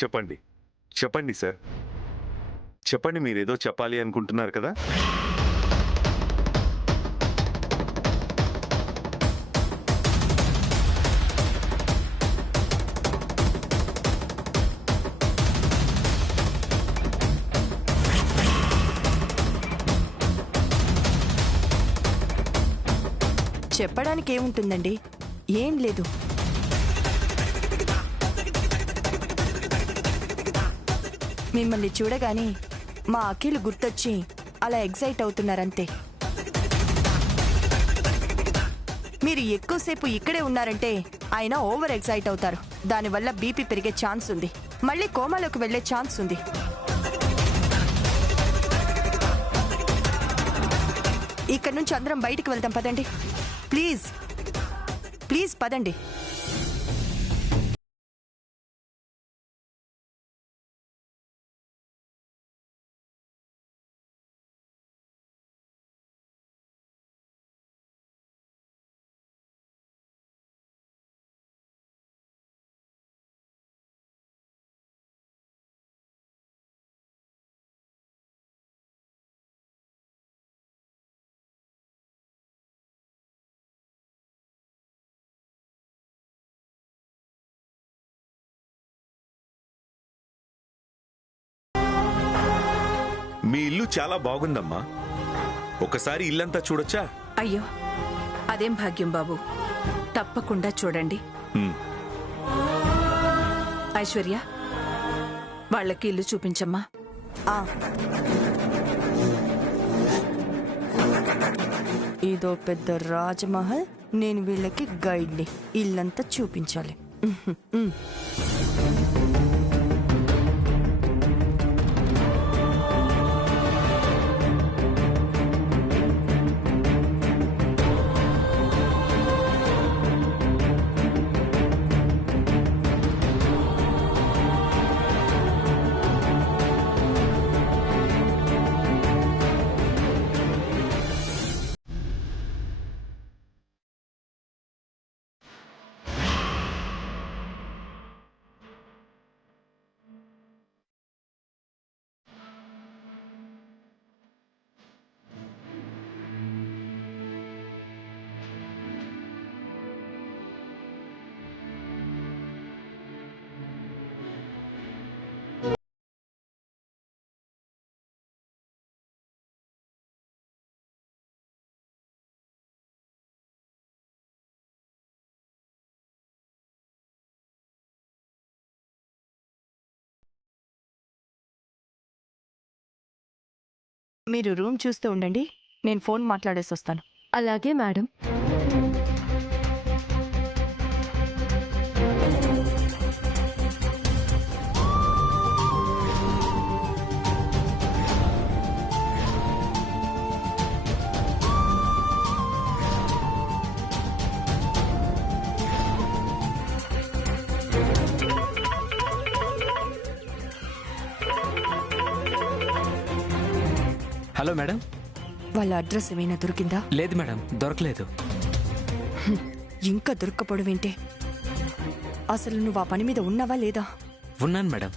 చెప్పండి. చెప్పండి సార్. చెప్పండి, మీరేదో చెప్పాలి అనుకుంటున్నారు కదా? చెప్పడానికి ఏముంటుందండి, ఏం లేదు. మిమ్మల్ని చూడగానే మా అఖిల్ గుర్తొచ్చి అలా ఎగ్జైట్ అవుతున్నారంతే. మీరు ఎక్కువసేపు ఇక్కడే ఉన్నారంటే ఆయన ఓవర్ ఎగ్జైట్ అవుతారు. దానివల్ల బీపీ పెరిగే ఛాన్స్ ఉంది, మళ్ళీ కోమాలోకి వెళ్లే ఛాన్స్ ఉంది. ఇక్కడి నుంచి అందరం బయటికి వెళ్తాం, పదండి ప్లీజ్. ప్లీజ్ పదండి. మీ ఇల్లు చాలా బాగుందమ్మా. ఒకసారి ఇల్లంతా చూడొచ్చా? అయ్యో, అదేం భాగ్యం బాబు, తప్పకుండా చూడండి. ఐశ్వర్య, వాళ్ళకి ఇల్లు చూపించమ్మా. ఇదో పెద్ద రాజమహల్, నేను వీళ్ళకి గైడ్ని. ఇల్లంతా చూపించాలి. మీరు రూమ్ చూస్తూ ఉండండి, నేను ఫోన్ మాట్లాడేసి వస్తాను. అలాగే మేడం. Hello madam. వాళ్ళ అడ్రస్ ఏమైనా దొరికిందా? లేదు మేడం, దొరకలేదు. ఇంకా దొరక్కపోవడమేంటే? అసలు నువ్వు ఆ పని మీద ఉన్నావా లేదా? ఉన్నాను మేడం.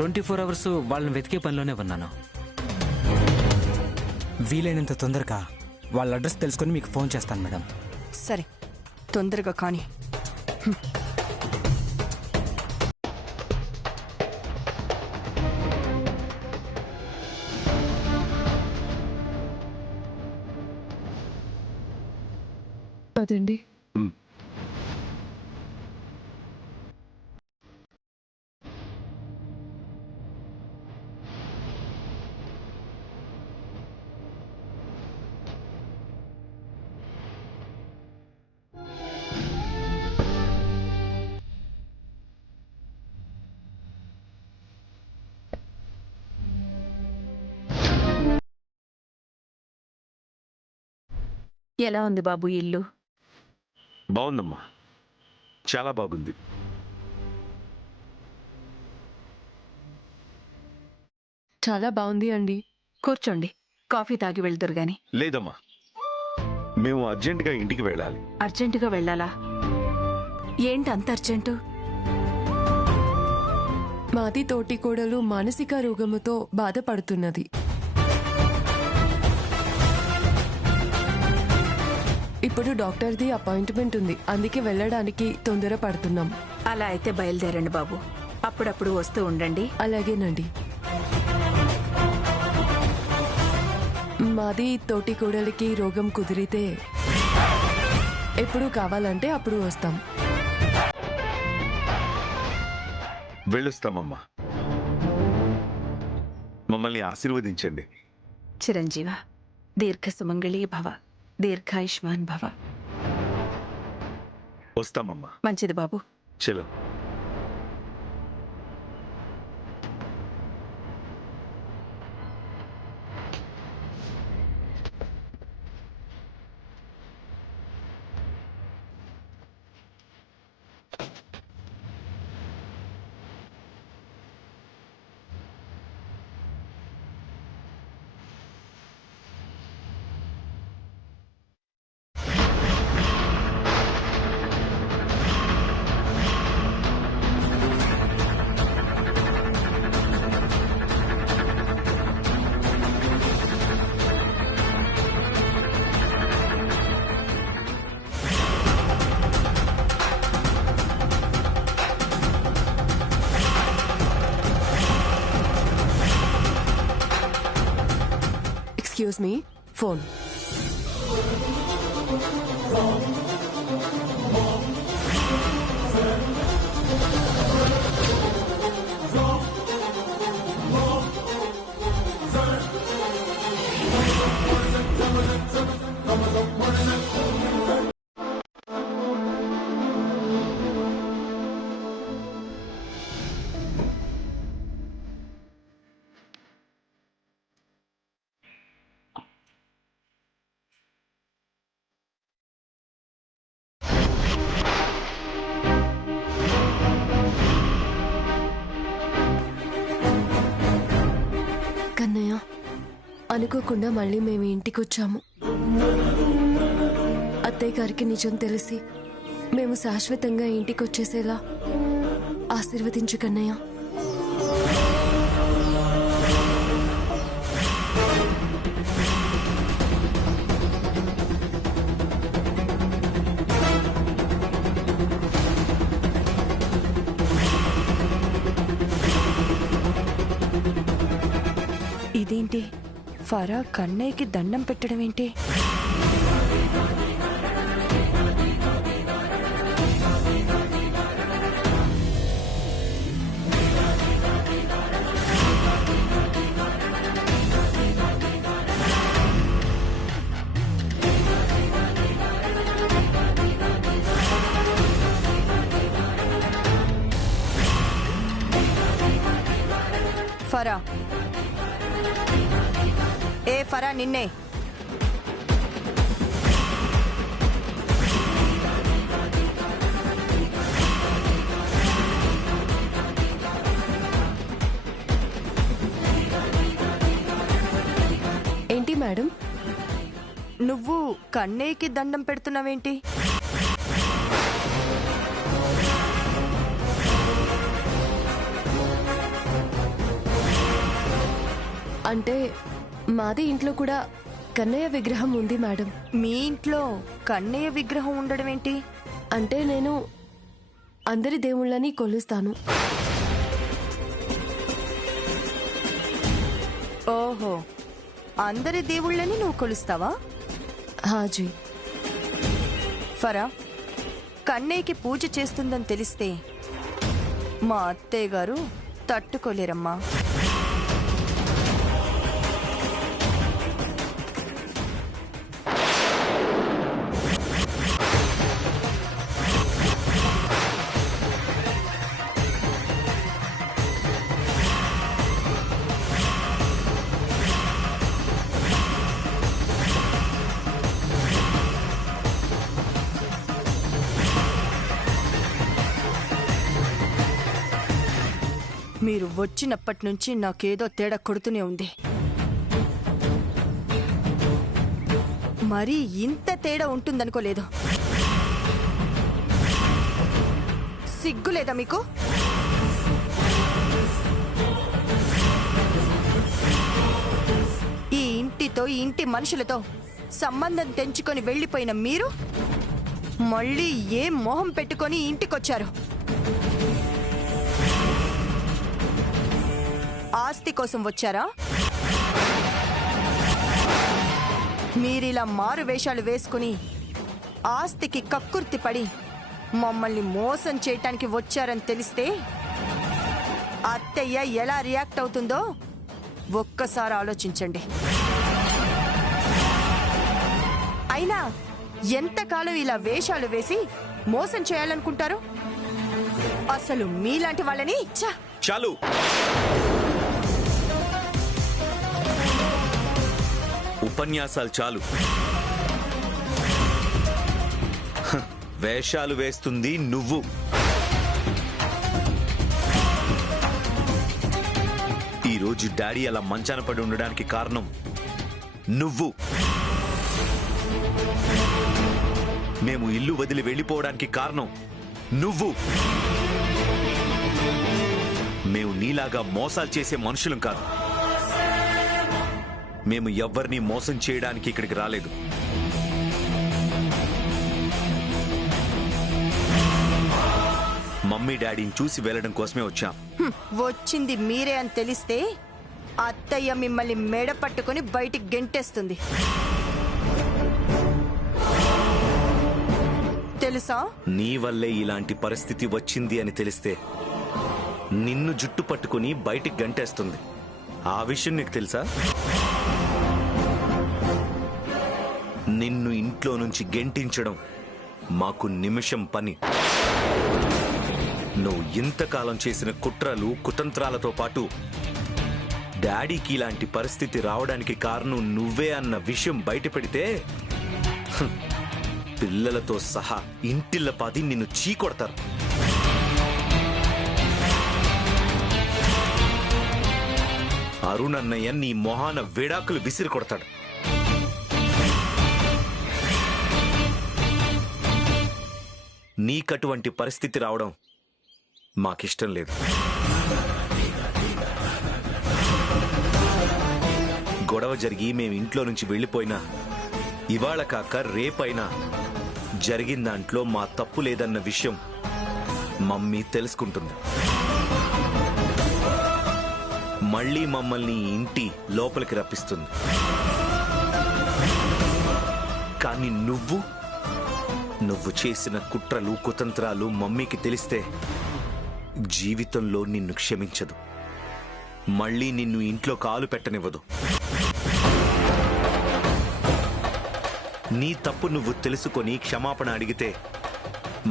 24 అవర్స్ వాళ్ళని వెతికే పనిలోనే ఉన్నాను. వీలైనంత తొందరగా వాళ్ళ అడ్రస్ తెలుసుకొని మీకు ఫోన్ చేస్తాను మేడం. సరే, తొందరగా కానీ. అదండి. ఎలా ఉంది బాబు ఇల్లు? బాగుందమ్మా, చాలా బాగుంది. చాలా బాగుంది అండి. కూర్చోండి, కాఫీ తాగి వెళ్దురు గాని. లేదమ్మా, మేము అర్జెంటుగా ఇంటికి వెళ్ళాలి. అర్జెంటుగా వెళ్ళాలా? ఏంటి అంత అర్జెంటు? మాది తోటి కోడలు మానసిక రోగముతో బాధపడుతున్నది. ఇప్పుడు డాక్టర్ది అపాయింట్మెంట్ ఉంది, అందుకే వెళ్ళడానికి తొందరపడుతున్నాం. అలా అయితే బయలుదేరండి బాబు. అప్పుడప్పుడు వస్తూ ఉండండి. అలాగేనండి. మాది తోటి కోడలికి రోగం కుదిరితే ఎప్పుడు కావాలంటే అప్పుడు వస్తాం. వెళ్ళొస్తామమ్మా. మమ్మల్ని ఆశీర్వదించండి. చిరంజీవ, దీర్ఘ సుమంగళీ భవ, దీర్ఘాయుష్మాన్ భవ. వస్తామమ్మా. మంచిది బాబు. చలో. Excuse me, phone. కన్నయ్య, అనుకోకుండా మళ్ళీ మేము ఇంటికి వచ్చాము. అత్తయ్య గారికి నిజం తెలిసి మేము శాశ్వతంగా ఇంటికి వచ్చేసేలా ఆశీర్వదించు కన్నయ్య. ఇదేంటి, ఫరా కన్నయ్యకి దండం పెట్టడం ఏంటి? ఫరా, ఏ ఫరా, నిన్నే. ఏంటి మేడం? నువ్వు కన్నయ్యకి దండం పెడుతున్నావేంటి? అంటే మాది ఇంట్లో కూడా కన్నయ్య విగ్రహం ఉంది మేడం. మీ ఇంట్లో కన్నయ్య విగ్రహం ఉండడం ఏంటి? అంటే నేను అందరి దేవుళ్ళని కొలుస్తాను. ఓహో, అందరి దేవుళ్ళని నువ్వు కొలుస్తావా? హాజీ. ఫరా, కన్నయ్యకి పూజ చేస్తుందని తెలిస్తే మా అత్తయ్య గారు తట్టుకోలేరమ్మా. మీరు వచ్చినప్పటి నుంచి నాకేదో తేడా కొడుతూనే ఉంది. మరీ ఇంత తేడా ఉంటుందనుకోలేదు. సిగ్గులేదా మీకు? ఆస్తితో ఇంటి మనుషులతో సంబంధం తెంచుకొని వెళ్ళిపోయిన మీరు మళ్ళీ ఏ మొహం పెట్టుకొని ఇంటికొచ్చారు? ఆస్తి కోసం వచ్చారా? మీరిలా మారు వేషాలు వేసుకుని ఆస్తికి కక్కుర్తి పడి మమ్మల్ని మోసం చేయటానికి వచ్చారని తెలిస్తే అత్తయ్య ఎలా రియాక్ట్ అవుతుందో ఒక్కసారి ఆలోచించండి. అయినా ఎంతకాలం ఇలా వేషాలు వేసి మోసం చేయాలనుకుంటారు? అసలు మీలాంటి వాళ్ళని చాలు. ఉపన్యాసాలు చాలు. వేషాలు వేస్తుంది నువ్వు. ఈరోజు డాడీ అలా మంచాన పడి ఉండడానికి కారణం నువ్వు. మేము ఇల్లు వదిలి వెళ్ళిపోవడానికి కారణం నువ్వు. మేము నీలాగా మోసాలు చేసే మనుషులం కాదు. మేము ఎవ్వరినీ మోసం చేయడానికి ఇక్కడికి రాలేదు. మమ్మీ డాడీని చూసి వెళ్ళడం కోసమే వచ్చాం. వచ్చింది మీరే అని తెలిస్తే అత్తయ్య మిమ్మల్ని మెడ పట్టుకుని బయటికి గెంటేస్తుంది తెలుసా? నీ వల్లే ఇలాంటి పరిస్థితి వచ్చింది అని తెలిస్తే నిన్ను జుట్టు పట్టుకుని బయటికి గంటేస్తుంది. ఆ విషయం నీకు తెలుసా? నిన్ను ఇంట్లో నుంచి గెంటించడం మాకు నిమిషం పని. నువ్వు ఇంతకాలం చేసిన కుట్రలు కుతంత్రాలతో పాటు డాడీకి ఇలాంటి పరిస్థితి రావడానికి కారణం నువ్వే అన్న విషయం బయటపెడితే పిల్లలతో సహా ఇంటిల్లపాది నిన్ను చీకొడతారు. అరుణ్ అన్నయ్య నీ మొహాన విడాకులు విసిరి కొడతాడు. నీకటువంటి పరిస్థితి రావడం మాకిష్టం లేదు. గొడవ జరిగి మేము ఇంట్లో నుంచి వెళ్ళిపోయినా ఇవాళ కాక రేపైనా జరిగిన దాంట్లో మా తప్పు లేదన్న విషయం మమ్మీ తెలుసుకుంటుంది. మళ్ళీ మమ్మల్ని ఇంటి లోపలికి రప్పిస్తుంది. కానీ నువ్వు చేసిన కుట్రలు కుతంత్రాలు మమ్మీకి తెలిస్తే జీవితంలో నిన్ను క్షమించదు. మళ్ళీ నిన్ను ఇంట్లో కాలు పెట్టనివ్వదు. నీ తప్పు నువ్వు తెలుసుకొని క్షమాపణ అడిగితే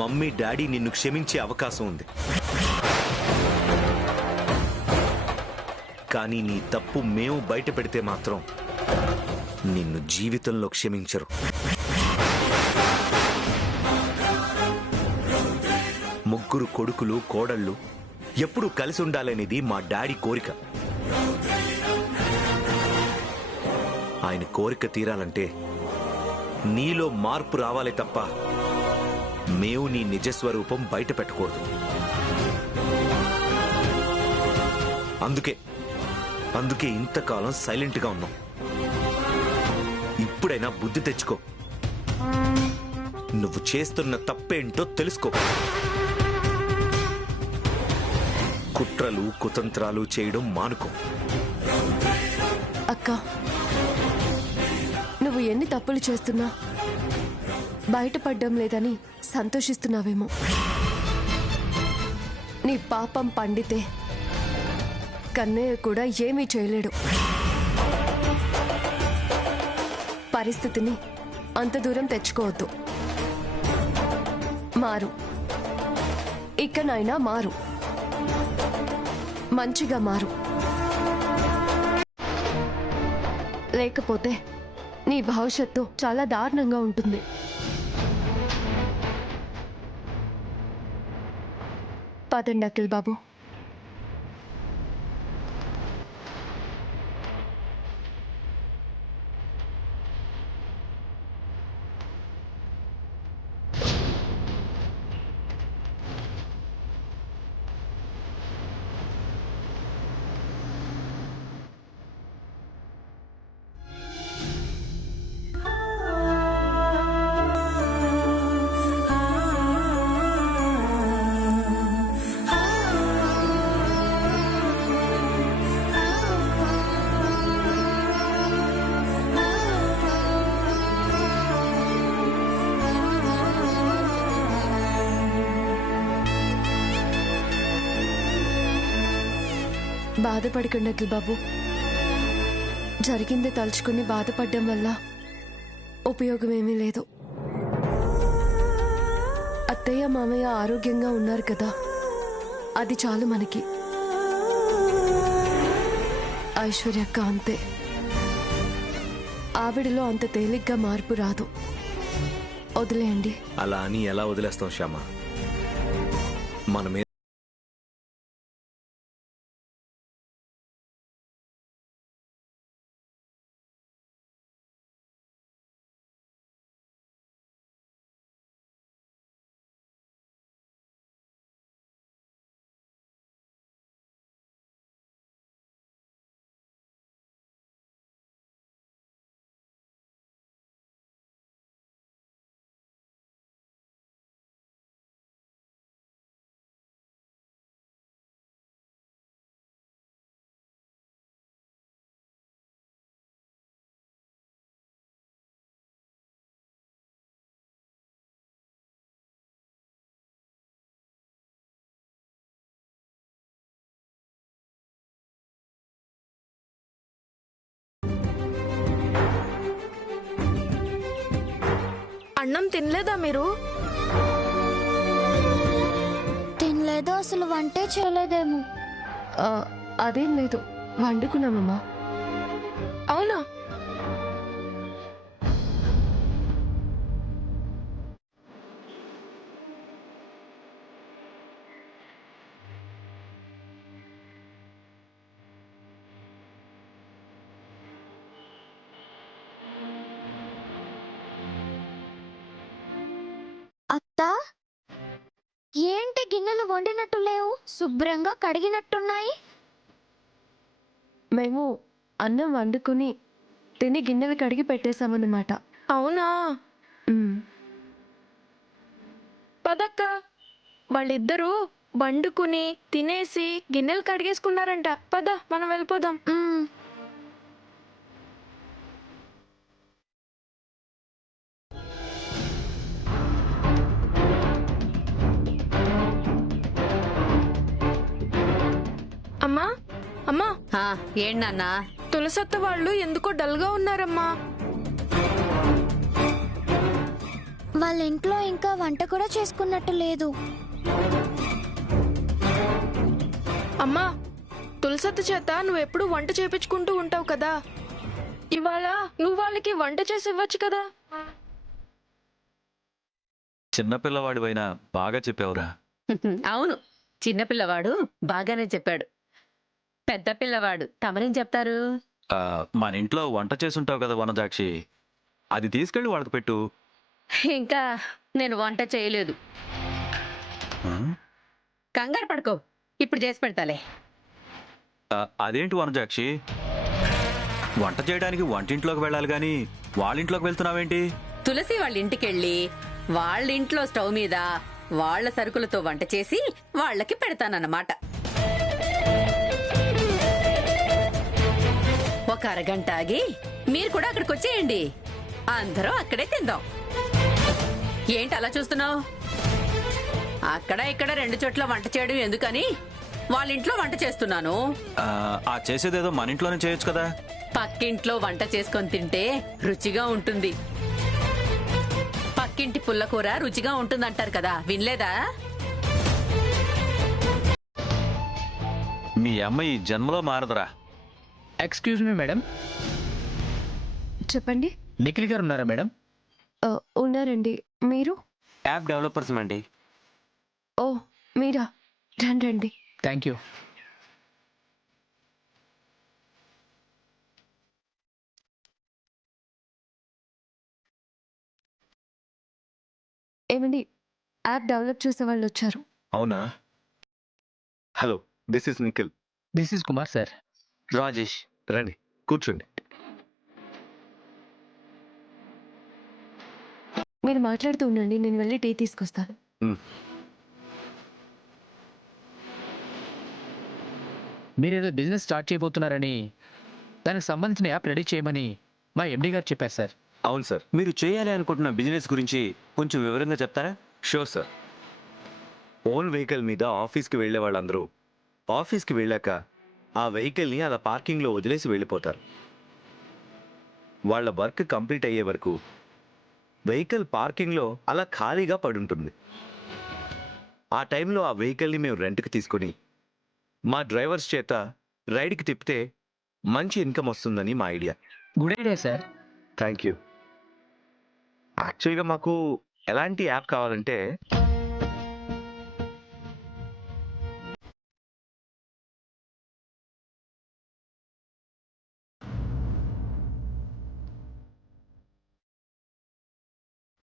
మమ్మీ డాడీ నిన్ను క్షమించే అవకాశం ఉంది. కానీ నీ తప్పు మేము బయట పెడితే మాత్రం నిన్ను జీవితంలో క్షమించరు. ముగ్గురు కొడుకులు కోడళ్ళు ఎప్పుడూ కలిసి ఉండాలనేది మా డాడీ కోరిక. ఆయన కోరిక తీరాలంటే నీలో మార్పు రావాలి తప్ప మేము నీ నిజస్వరూపం బయట పెట్టకూడదు. అందుకే ఇంతకాలం సైలెంట్గా ఉన్నాం. ఇప్పుడైనా బుద్ధి తెచ్చుకో. నువ్వు చేస్తున్న తప్పేంటో తెలుసుకో. కుట్రలు కుతంత్రాలు చేయడం మానుకో. అక్క, నువ్వు ఎన్ని తప్పులు చేస్తున్నా బయటపడ్డం లేదని సంతోషిస్తున్నావేమో. నీ పాపం పండితే కన్నయ్య కూడా ఏమీ చేయలేడు. పరిస్థితిని అంత దూరం తెచ్చుకోవద్దు. మారు. ఇకనైనా మారు. మంచిగా మారు. లేకపోతే నీ భవిష్యత్తు చాలా దారుణంగా ఉంటుంది. పదండి అఖిల్ బాబు. బాధపడకండి అఖిల్ బాబు. జరిగిందే తలుచుకుని బాధపడడం వల్ల ఉపయోగం ఏమీ లేదు. అత్తయ్య మామయ్య ఆరోగ్యంగా ఉన్నారు కదా, అది చాలు మనకి. ఐశ్వర్యక్క అంతే, ఆవిడలో అంత తేలిగ్గా మార్పు రాదు. వదిలేయండి. అలా అని ఎలా వదిలేస్తాం శ్యామ? మన మీద అన్నం తినలేదా మీరు? తినలేదు, అసలు వంటే చేయలేదేమో. అదేం లేదు, వండుకున్నామమ్మా. అవునా? అత్త, ఏంటి గిన్నెలు వండినట్టు లేవు, శుభ్రంగా కడిగినట్టున్నాయి? మేము అన్నం వండుకుని తిని గిన్నెలు కడిగి పెట్టేశామన్నమాట. అవునా? పదక్క, వాళ్ళిద్దరూ వండుకుని తినేసి గిన్నెలు కడిగేసుకున్నారంట. పద, మనం వెళ్ళిపోదాం. అమ్మా, అమ్మా, ఏంటన్నా? తులసత్త వాళ్ళు ఎందుకో డల్గా ఉన్నారమ్మా. వాళ్ళ ఇంట్లో ఇంకా వంట కూడా చేసుకున్నట్టు లేదు. అమ్మా, తులసత్త చేత నువ్వెప్పుడు వంట చేపించుకుంటూ ఉంటావు కదా, ఇవాళ నువ్వు వాళ్ళకి వంట చేసి ఇవ్వచ్చు కదా. చిన్నపిల్లవాడివైనా బాగా చెప్పావురా. అవును, చిన్నపిల్లవాడు బాగానే చెప్పాడు. పెద్ద పిల్లవాడు తమరేం చెప్తారు? మన ఇంట్లో వంట చేసుంటావు కదా వనజాక్షి, అది తీసుకెళ్ళి వాళ్ళకి పెట్టు. ఇంకా నేను వంట చేయలేదు. కంగారు పడుకో, ఇప్పుడు చేసి పెడతాలే. అదేంటి వనజాక్షి, వంట చేయడానికి వంటింట్లోకి వెళ్ళాలి గాని వాళ్ళింట్లోకి వెళ్తున్నావేంటి? తులసి వాళ్ళ ఇంటికెళ్ళి వాళ్ళ ఇంట్లో స్టవ్ మీద వాళ్ళ సరుకులతో వంట చేసి వాళ్ళకి పెడతానన్నమాట. ఒక అరగంట ఆగి మీరు కూడా అక్కడికి వచ్చేయండి, అందరూ అక్కడే తిందాం. ఏంటి అలా చూస్తున్నావు? అక్కడ ఇక్కడ 2 చోట్ల వంట చేయడం ఎందుకని వాళ్ళ ఇంట్లో వంట చేస్తున్నాను. ఆ చేసేదేదో మన ఇంట్లోనే చేయొచ్చు కదా. పక్కింట్లో వంట చేసుకొని తింటే రుచిగా ఉంటుంది. పక్కింటి పుల్లకూర రుచిగా ఉంటుందంటారు కదా, వినలేదా? మీ అమ్మ ఈ జన్మలో మారదురా. ఎక్స్క్యూజ్ మీ మేడం, చెప్పండి. నిఖిల్ గారు ఉన్నారా మేడం? ఉన్నారండి. మీరు? యాప్ డెవలపర్స్ అండి. ఓ, మీరా? రండి రండి. Thank you. ఏమండి, యాప్ డెవలప్ చేసే వాళ్ళు వచ్చారు. అవునా? Hello, this is Nikhil. This is Kumar sir. Rajesh, రండి కూర్చోండి. మీరు మాట్లాడుతూ ఉండండి, నేను వెళ్ళి టీ తీసుకొస్తాను. మీరేదో బిజినెస్ స్టార్ట్ చేయబోతున్నారని, దానికి సంబంధించిన యాప్ రెడీ చేయమని మా ఎండి గారు చెప్పారు సార్. అవును సార్, మీరు చేయాలి అనుకుంటున్న బిజినెస్ గురించి కొంచెం వివరంగా చెప్తారా? Sure sir. ఓన్ వెహికల్ మీద ఆఫీస్కి వెళ్ళే వాళ్ళందరూ ఆఫీస్కి వెళ్ళాక ఆ వెహికల్ని అలా పార్కింగ్లో వదిలేసి వెళ్ళిపోతారు. వాళ్ళ వర్క్ కంప్లీట్ అయ్యే వరకు వెహికల్ పార్కింగ్లో అలా ఖాళీగా పడుంటుంది. ఆ టైంలో ఆ వెహికల్ని మేము రెంట్కి తీసుకొని మా డ్రైవర్స్ చేత రైడ్కి తిప్పితే మంచి ఇన్కమ్ వస్తుందని మా idea. Good idea sir. Thank you. యాక్చువల్గా మాకు ఎలాంటి యాప్ కావాలంటే